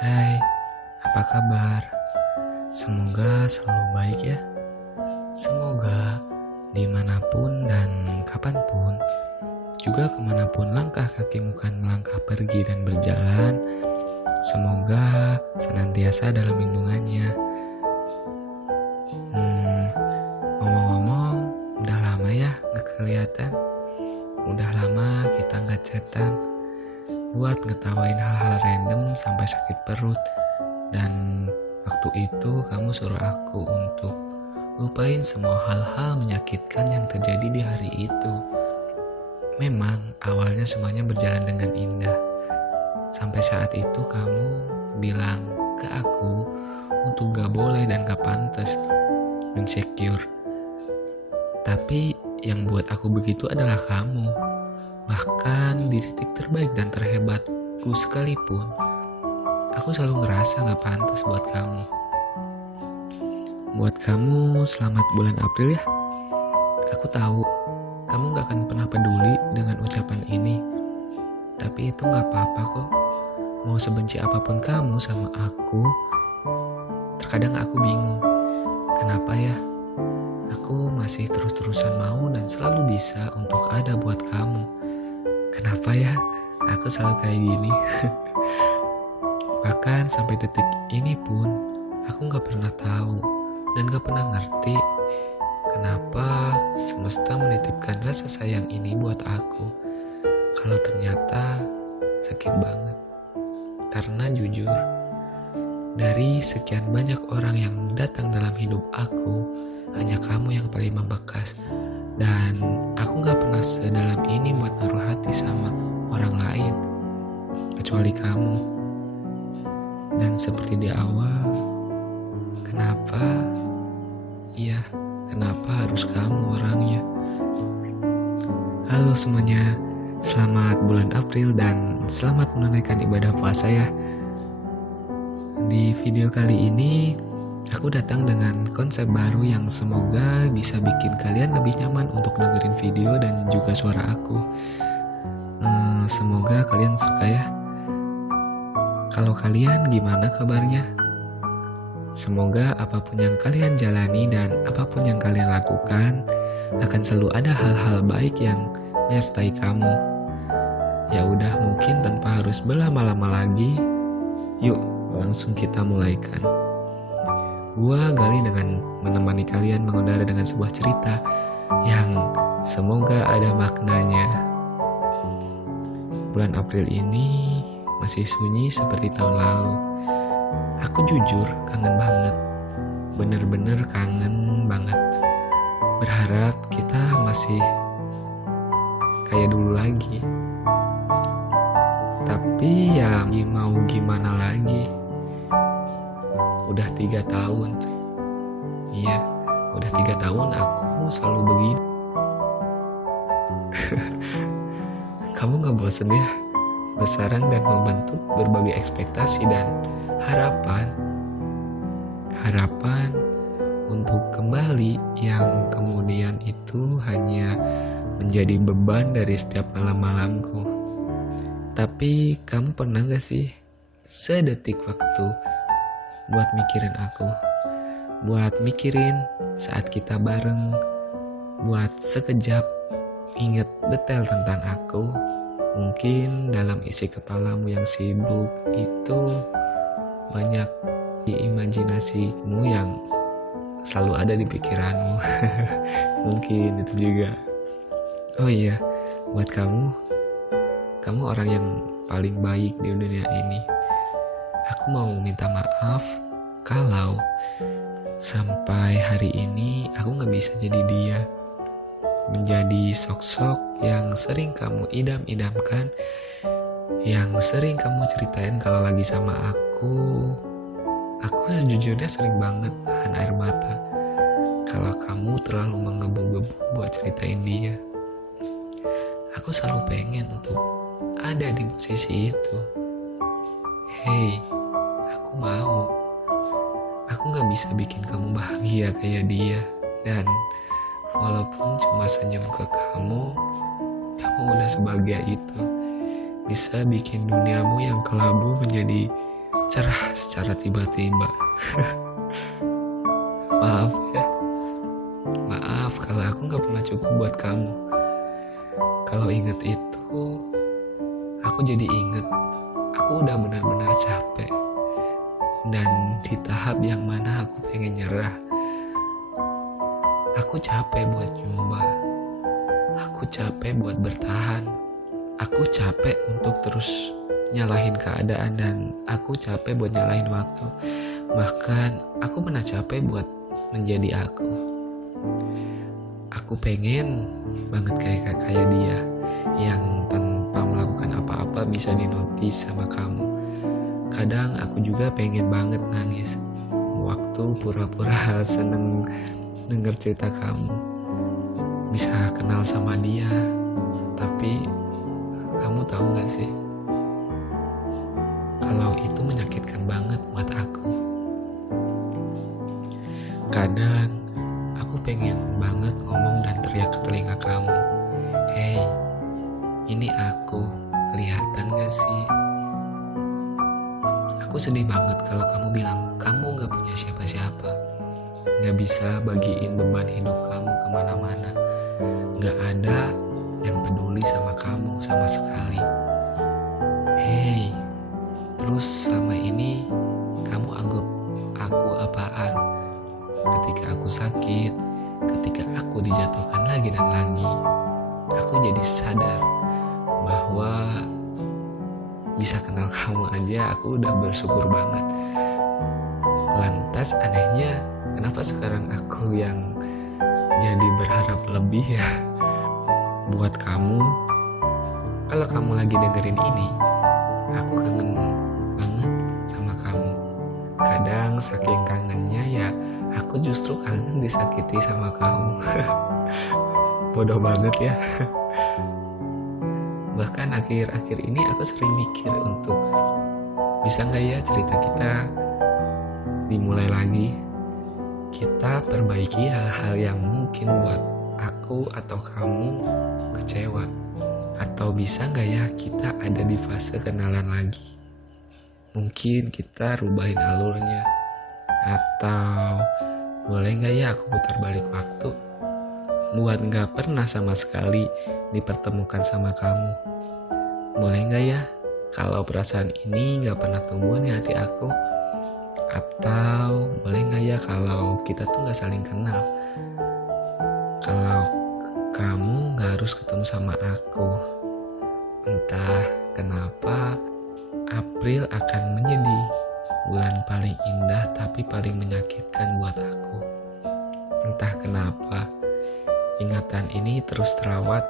Hai, apa kabar? Semoga selalu baik ya. Semoga dimanapun dan kapanpun, juga kemanapun langkah kakimu kan melangkah pergi dan berjalan, semoga senantiasa dalam lindungannya. Ngomong-ngomong, udah lama ya gak kelihatan. Udah lama kita gak chatan buat ngetawain hal-hal random sampai sakit perut. Dan waktu itu kamu suruh aku untuk lupain semua hal-hal menyakitkan yang terjadi di hari itu. Memang awalnya semuanya berjalan dengan indah, sampai saat itu kamu bilang ke aku untuk gak boleh dan gak pantas insecure. Tapi yang buat aku begitu adalah kamu. Bahkan di titik terbaik dan terhebatku sekalipun, aku selalu ngerasa gak pantas buat kamu. Buat kamu, selamat bulan April ya. Aku tahu kamu gak akan pernah peduli dengan ucapan ini. Tapi itu gak apa-apa kok. Mau sebenci apapun kamu sama aku, terkadang aku bingung. Kenapa ya? Aku masih terus-terusan mau dan selalu bisa untuk ada buat kamu. Kenapa ya? Aku selalu kayak gini. Bahkan sampai detik ini pun aku gak pernah tahu dan gak pernah ngerti kenapa semesta menitipkan rasa sayang ini buat aku. Kalau ternyata sakit banget. Karena jujur, dari sekian banyak orang yang datang dalam hidup aku, hanya kamu yang paling membekas. Dan aku gak pernah sedalam ini buat naruh hati sama orang lain kecuali kamu. Dan seperti di awal, kenapa? Iya, kenapa harus kamu orangnya? Halo semuanya, selamat bulan April dan selamat menunaikan ibadah puasa ya. Di video kali ini, aku datang dengan konsep baru yang semoga bisa bikin kalian lebih nyaman untuk dengerin video dan juga suara aku. Semoga kalian suka ya. Kalau kalian gimana kabarnya? Semoga apapun yang kalian jalani dan apapun yang kalian lakukan akan selalu ada hal-hal baik yang menyertai kamu. Ya udah, mungkin tanpa harus berlama-lama lagi, yuk langsung kita mulaikan. Gua Gali dengan menemani kalian mengudara dengan sebuah cerita yang semoga ada maknanya. Bulan April ini masih sunyi seperti tahun lalu. Aku jujur kangen banget. Bener-bener kangen banget. Berharap kita masih kayak dulu lagi. Tapi ya mau gimana lagi. Udah 3 tahun. Iya, udah 3 tahun aku selalu begini. Kamu gak bosen ya? Bersarang dan membentuk berbagai ekspektasi dan harapan. Harapan untuk kembali yang kemudian itu hanya menjadi beban dari setiap malam-malamku. Tapi kamu pernah gak sih sedetik waktu buat mikirin aku, buat mikirin saat kita bareng, buat sekejap inget detail tentang aku? Mungkin dalam isi kepalamu yang sibuk itu banyak di imajinasimu yang selalu ada di pikiranmu. Mungkin itu juga. Oh iya, buat kamu orang yang paling baik di dunia ini. Aku mau minta maaf kalau sampai hari ini aku gak bisa jadi dia. Menjadi sok-sok yang sering kamu idam-idamkan, yang sering kamu ceritain kalau lagi sama aku. Aku sejujurnya sering banget nahan air mata kalau kamu terlalu menggebu-gebu buat ceritain dia. Aku selalu pengen untuk ada di posisi itu. Hey, aku mau. Aku gak bisa bikin kamu bahagia kayak dia. Dan walaupun cuma senyum ke kamu udah sebahagia itu. Bisa bikin duniamu yang kelabu menjadi cerah secara tiba-tiba. Maaf ya, maaf kalau aku gak pernah cukup buat kamu. Kalau inget itu, aku jadi inget aku udah benar-benar capek. Dan di tahap yang mana aku pengen nyerah. Aku capek buat nyoba. Aku capek buat bertahan. Aku capek untuk terus nyalahin keadaan, dan aku capek buat nyalahin waktu. Bahkan aku pernah capek buat menjadi aku. Aku pengen banget kayak dia yang tanpa melakukan apa-apa bisa dinotis sama kamu. Kadang aku juga pengen banget nangis waktu pura-pura seneng denger cerita kamu, bisa kenal sama dia. Tapi kamu tahu gak sih, kalau itu menyakitkan banget buat aku. Kadang aku pengen banget ngomong dan teriak ke telinga kamu, "Hey, ini aku, kelihatan gak sih?" Aku sedih banget kalau kamu bilang kamu gak punya siapa-siapa, gak bisa bagiin beban hidup kamu kemana-mana, gak ada yang peduli sama kamu sama sekali. Hey, terus sama ini kamu anggap aku apaan? Ketika aku sakit, ketika aku dijatuhkan lagi dan lagi, aku jadi sadar bahwa bisa kenal kamu aja aku udah bersyukur banget. Lantas anehnya, kenapa sekarang aku yang jadi berharap lebih ya buat kamu? Kalau kamu lagi dengerin ini, aku kangen banget sama kamu. Kadang saking kangennya ya, aku justru kangen disakiti sama kamu. Bodoh banget ya. Bahkan akhir-akhir ini aku sering mikir untuk bisa gak ya cerita kita dimulai lagi. Kita perbaiki hal-hal yang mungkin buat aku atau kamu kecewa. Atau bisa gak ya kita ada di fase kenalan lagi. Mungkin kita rubahin alurnya. Atau boleh gak ya aku putar balik waktu buat gak pernah sama sekali dipertemukan sama kamu. Boleh gak ya kalau perasaan ini gak pernah tumbuh di hati aku? Atau boleh gak ya kalau kita tuh gak saling kenal? Kalau kamu gak harus ketemu sama aku. Entah kenapa April akan menjadi bulan paling indah tapi paling menyakitkan buat aku. Entah kenapa ingatan ini terus terawat,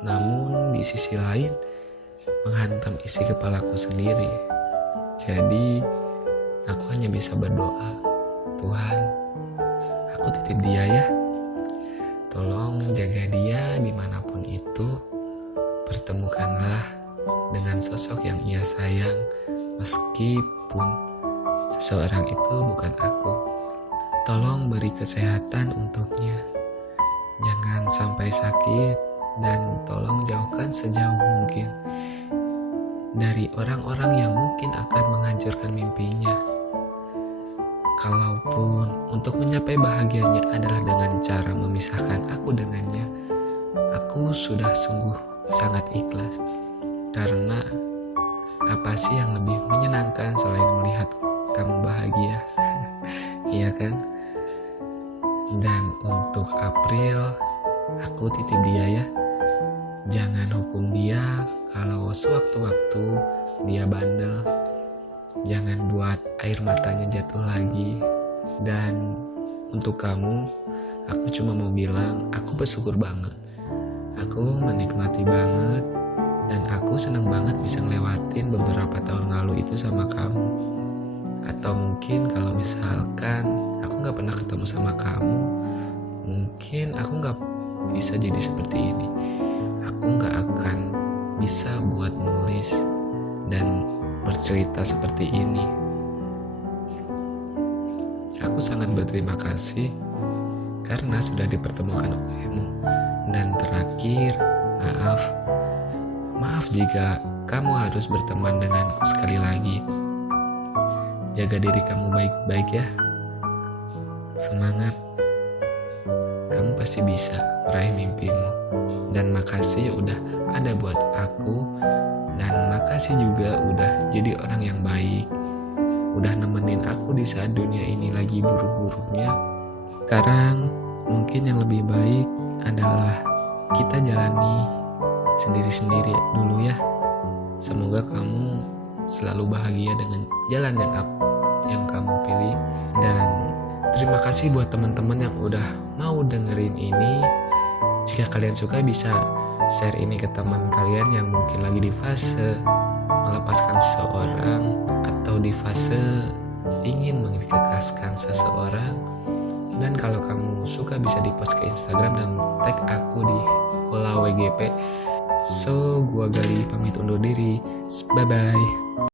namun di sisi lain menghantam isi kepalaku sendiri. Jadi aku hanya bisa berdoa, Tuhan, aku titip dia ya. Tolong jaga dia dimanapun itu. Pertemukanlah dengan sosok yang ia sayang, meskipun seseorang itu bukan aku. Tolong beri kesehatan untuknya. Jangan sampai sakit, dan tolong jauhkan sejauh mungkin dari orang-orang yang mungkin akan menghancurkan mimpinya. Kalaupun untuk mencapai bahagianya adalah dengan cara memisahkan aku dengannya, aku sudah sungguh sangat ikhlas. Karena apa sih yang lebih menyenangkan selain melihat kamu bahagia? Iya kan? Dan untuk April, aku titip dia ya. Jangan hukum dia kalau sewaktu-waktu dia bandel. Jangan buat air matanya jatuh lagi. Dan untuk kamu, aku cuma mau bilang aku bersyukur banget. Aku menikmati banget. Dan aku senang banget bisa ngelewatin beberapa tahun lalu itu sama kamu. Atau mungkin kalau misalkan aku gak pernah ketemu sama kamu, mungkin aku gak bisa jadi seperti ini. Aku gak akan bisa buat nulis dan bercerita seperti ini. Aku sangat berterima kasih karena sudah dipertemukan olehmu. Dan terakhir, maaf jika kamu harus berteman denganku sekali lagi. Jaga diri kamu baik-baik ya. Semangat. Kamu pasti bisa meraih mimpimu. Dan makasih udah ada buat aku. Dan makasih juga udah jadi orang yang baik. Udah nemenin aku di saat dunia ini lagi buruk-buruknya. Sekarang mungkin yang lebih baik adalah kita jalani sendiri-sendiri dulu ya. Semoga kamu selalu bahagia dengan jalan yang kamu pilih. Dan terima kasih buat teman-teman yang udah mau dengerin ini. Jika kalian suka bisa share ini ke teman kalian yang mungkin lagi di fase melepaskan seseorang atau di fase ingin mengikhlaskan seseorang. Dan kalau kamu suka bisa di-post ke Instagram dan tag aku di @WGP. So, gua Galih pamit undur diri. Bye bye.